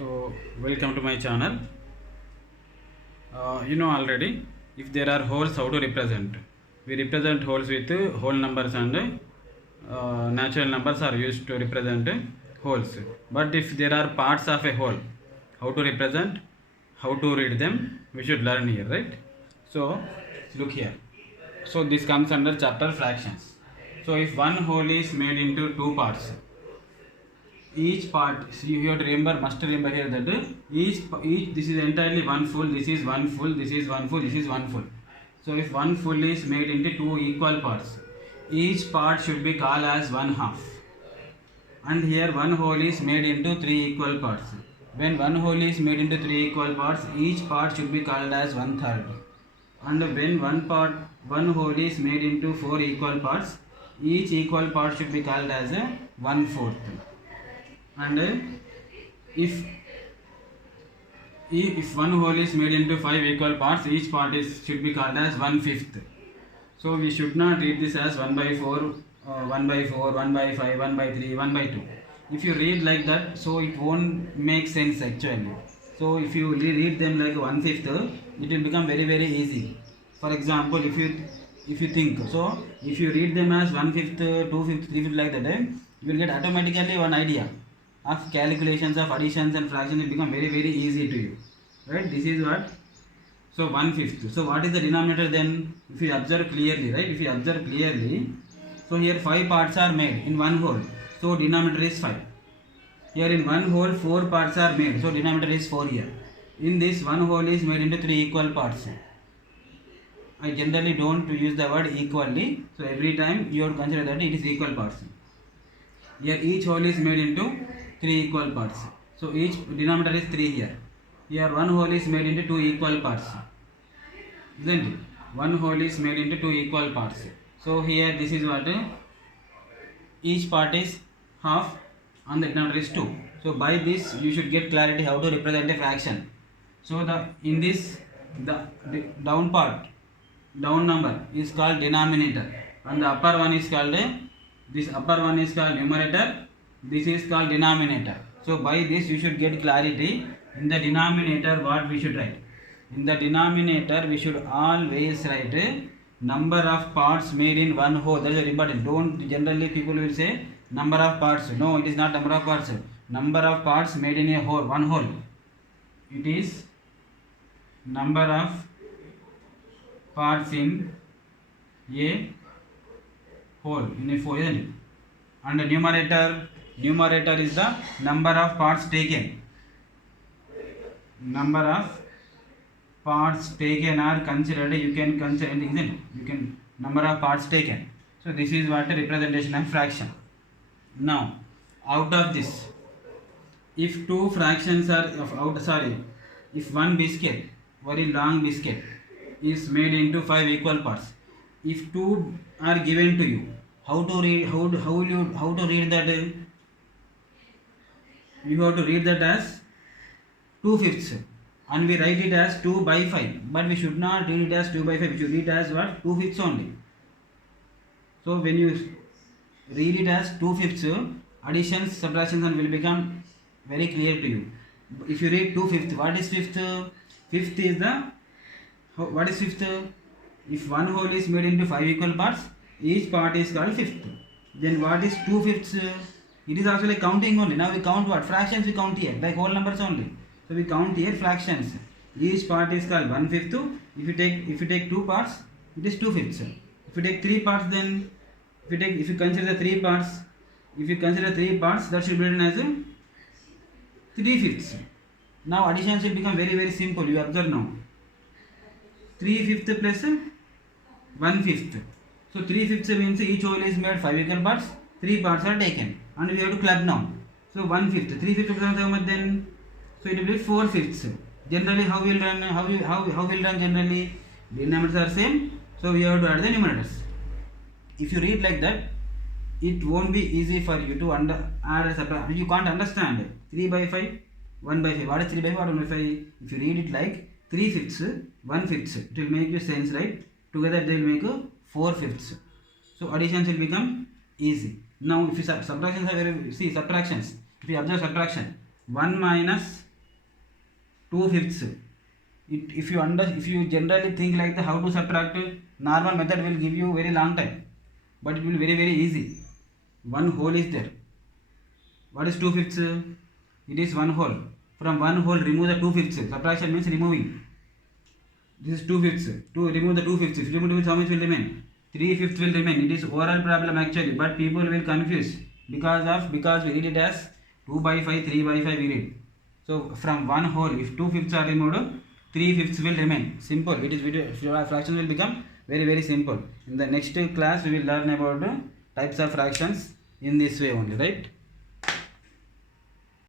So, welcome to my channel. You know already, if there are wholes, how to represent? We represent wholes with whole numbers and natural numbers are used to represent wholes. But if there are parts of a whole, how to represent? How to read them? We should learn here, right? So, look here. So, this comes under chapter fractions. So, if one whole is made into two parts, each part, so you have to remember, must remember here that each this is entirely one full, this is one full, this is one full, this is one full. So if one full is made into two equal parts, each part should be called as one half. And here one whole is made into three equal parts. When one whole is made into three equal parts, each part should be called as one third. And when one whole is made into four equal parts, each equal part should be called as a one fourth. And if one whole is made into five equal parts, each part should be called as 1/5. So we should not read this as 1/4, 1/4, 1/5, 1/3, 1/2. If you read like that, so it won't make sense actually. So if you read them like 1/5, it will become very very easy. For example, if you think, so if you read them as 1/5, 2/5, 3/5 like that, you will get automatically one idea of calculations of additions and fractions will become very very easy to you, right? This is what, so 1/5. So what is the denominator then? If you observe clearly, right? If you observe clearly, so here 5 parts are made in one whole, so denominator is 5. Here in one whole 4 parts are made, so denominator is 4 here. In this one whole is made into 3 equal parts. I generally don't use the word equally, so every time you have to consider that it is equal parts. Here each whole is made into 3 equal parts. So each denominator is 3 here. Here one whole is made into 2 equal parts. Isn't it? One whole is made into 2 equal parts. So here this is what each part is half and the denominator is 2. So by this you should get clarity how to represent a fraction. So the down number is called denominator and the upper one is called numerator. This is called denominator. So by this you should get clarity. In the denominator what we should write? In the denominator we should always write number of parts made in one whole. That is very important. Don't generally people will say number of parts. No, it is not number of parts. Number of parts made in a whole, one whole. It is number of parts in a whole, in a whole, isn't it? And the numerator is the number of parts taken. Number of parts taken are considered, you can consider anything, isn't it? You can, number of parts taken. So this is what a representation of fraction. Now, out of this, if two fractions are if one biscuit, very long biscuit, is made into 5 equal parts, if two are given to you, how to read that? You have to read that as 2/5 and we write it as 2/5, but we should not read it as 2/5, we should read it as what? 2/5 only. So when you read it as 2/5, additions, subtractions will become very clear to you. If you read 2/5, what is fifth? Fifth is what is fifth? If one whole is made into 5 equal parts, each part is called fifth. Then what is 2/5? It is also like counting only. Now we count what? Fractions we count here, like whole numbers only. So we count here fractions. Each part is called 1/5. If you take 2 parts, it is 2/5. If you take 3 parts, then if you consider 3 parts, that should be written as 3/5. Now additions will become very very simple. You observe now. 3/5 plus 1/5. So 3/5 means each whole is made 5 equal parts. 3 parts are taken, and we have to club now. So 1/5. 3/5 becomes how much then? So it will be 4/5. Generally, how will run generally? Denominators are same, so we have to add the numerators. If you read like that, it won't be easy for you to add a subtract. You can't understand 3/5, 1/5. What is 3/5? 1/5? If you read it like 3/5, 1/5, it will make you sense, right? Together they will make 4/5. So additions will become easy. Now if you subtractions are subtractions. If you observe subtraction, 1 minus 2/5. If you generally think like the how to subtract, normal method will give you very long time, but it will be very easy. One whole is there. What is 2/5? It is one whole. From one whole remove the 2/5. Subtraction means removing. This is 2/5. To remove the 2/5, if you remove 2/5, how much will remain? 3/5 will remain. It is oral problem actually, but people will confuse because we read it as 2/5, 3/5 we read. So from one whole, if 2/5 are removed, 3/5 will remain. Simple. It is fraction will become very simple. In the next class, we will learn about types of fractions in this way only, right?